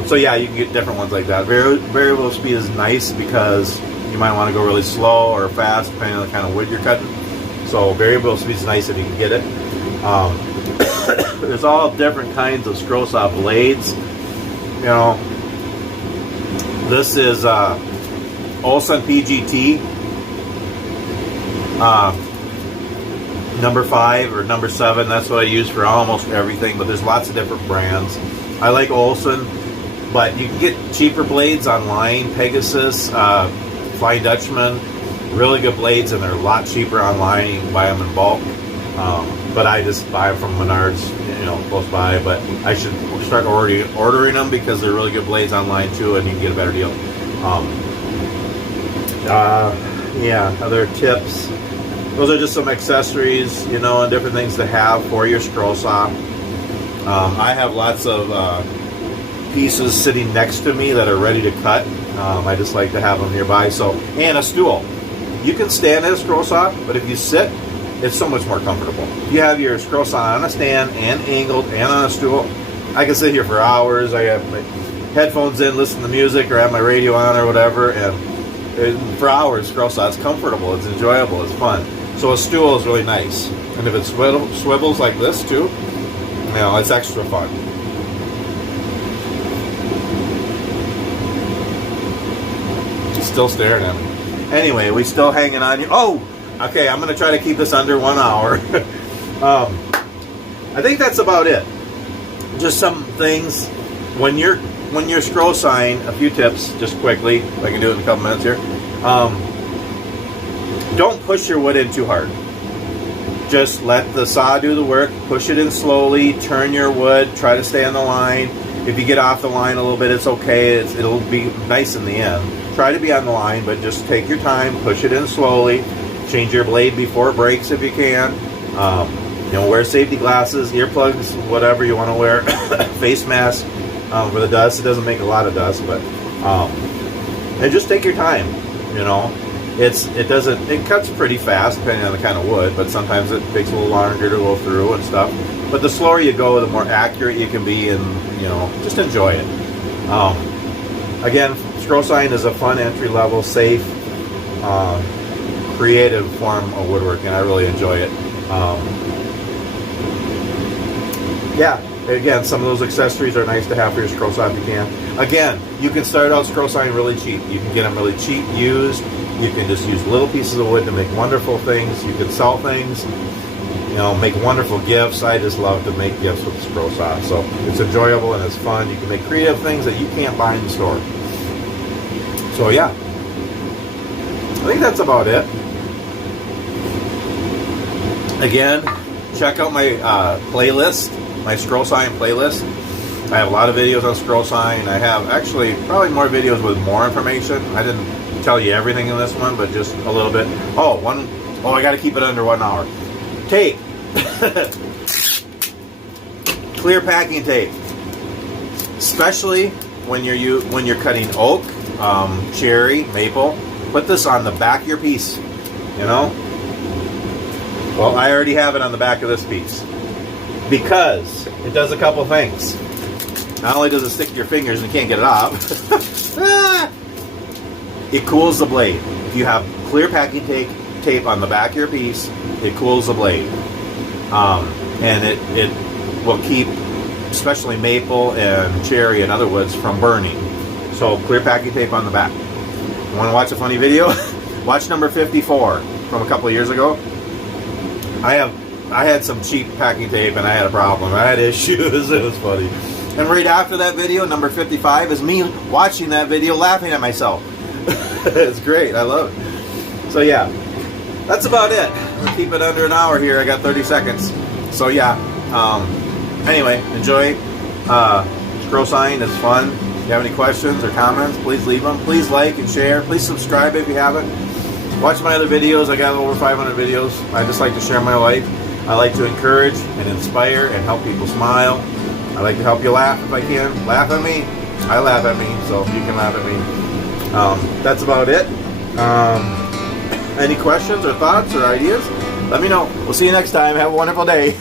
so yeah, you can get different ones like that. Variable speed is nice because you might want to go really slow or fast depending on the kind of wood you're cutting. So variable speed is nice if you can get it. there's all different kinds of scroll saw blades. You know, this is Olson PGT number 5 or number 7. That's what I use for almost everything, but there's lots of different brands. I like Olson, but you can get cheaper blades online. Pegasus, Flying Dutchman, really good blades, and they're a lot cheaper online. You can buy them in bulk, but I just buy them from Menards, you know, close by. But I should start ordering them because they're really good blades online too, and you can get a better deal. Yeah, other tips. Those are just some accessories, you know, and different things to have for your scroll saw. I have lots of pieces sitting next to me that are ready to cut. I just like to have them nearby. So, and a stool. You can stand at a scroll saw, but if you sit, it's so much more comfortable. If you have your scroll saw on a stand and angled and on a stool, I can sit here for hours. I have my headphones in, listen to music, or have my radio on or whatever, and for hours, scroll saw is comfortable, it's enjoyable, it's fun. So a stool is really nice. And if it swivels like this too, you know, it's extra fun. Still staring at me. Anyway, we still hanging on you. Oh, okay, I'm going to try to keep this under 1 hour. I think that's about it. Just some things. When you're scroll sawing, a few tips, just quickly, if I can do it in a couple minutes here. Don't push your wood in too hard. Just let the saw do the work. Push it in slowly. Turn your wood. Try to stay on the line. If you get off the line a little bit, it's okay. It'll be nice in the end. Try to be on the line, but just take your time. Push it in slowly. Change your blade before it breaks if you can. You know, wear safety glasses, earplugs, whatever you want to wear. Face mask for the dust. It doesn't make a lot of dust, but and just take your time. You know. It cuts pretty fast depending on the kind of wood, but sometimes it takes a little longer to go through and stuff. But the slower you go, the more accurate you can be, and you know, just enjoy it. Again, scroll sawing is a fun entry-level, safe, creative form of woodworking. I really enjoy it. Yeah, again, some of those accessories are nice to have for your scroll saw if you can. Again, you can start out scroll sawing really cheap. You can get them really cheap, used. You can just use little pieces of wood to make wonderful things. You can sell things, you know, make wonderful gifts. I just love to make gifts with the scroll saw. So it's enjoyable and it's fun. You can make creative things that you can't buy in the store. So yeah, I think that's about it. Again, check out my playlist, my scroll sawing playlist. I have a lot of videos on scroll sawing. I have actually probably more videos with more information. I didn't tell you everything in this one, but just a little bit. Oh, I got to keep it under 1 hour. Tape. Clear packing tape. Especially when you're cutting oak, cherry, maple. Put this on the back of your piece. You know? Well, I already have it on the back of this piece. Because it does a couple things. Not only does it stick to your fingers and you can't get it off, it cools the blade. If you have clear packing tape on the back of your piece, it cools the blade. And it will keep, especially maple and cherry and other woods, from burning. So clear packing tape on the back. You want to watch a funny video? Watch number 54 from a couple of years ago. I had some cheap packing tape and I had a problem. I had issues. It was funny. And right after that video, number 55, is me watching that video laughing at myself. It's great. I love it. So yeah, that's about it. We'll keep it under an hour here. I got 30 seconds. So yeah. Anyway, enjoy. Scroll sawing is fun. If you have any questions or comments, please leave them. Please like and share. Please subscribe if you haven't. Watch my other videos. I got over 500 videos. I just like to share my life. I like to encourage and inspire and help people smile. I like to help you laugh if I can. Laugh at me. I laugh at me, so you can laugh at me. That's about it. Any questions or thoughts or ideas? Let me know. We'll see you next time. Have a wonderful day.